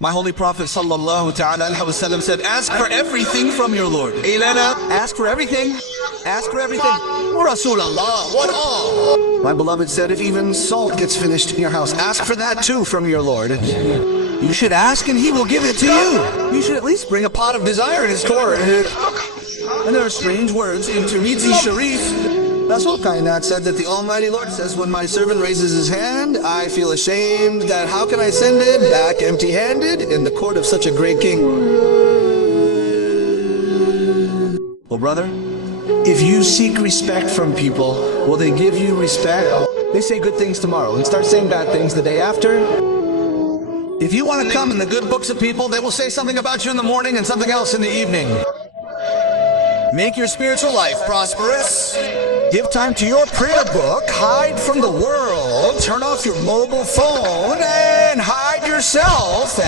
My holy Prophet sallallahu ta'ala alayhi wa sallam said, ask for everything from your Lord. Ilana, ask for everything. Ask for everything. Rasulallah, what all? My beloved said, if even salt gets finished in your house, ask for that too from your Lord. You should ask and he will give it to you. You should at least bring a pot of desire in his court. And there are strange words in Tirmidhi Sharif. Rasul Kainat said that the Almighty Lord says, when my servant raises his hand, I feel ashamed that how can I send it back empty-handed in the court of such a great king? Well, brother, if you seek respect from people, will they give you respect? They say good things tomorrow and start saying bad things the day after. If you want to come in the good books of people, they will say something about you in the morning and something else in the evening. Make your spiritual life prosperous. Give time to your prayer book. Hide from the world. Turn off your mobile phone and hide yourself.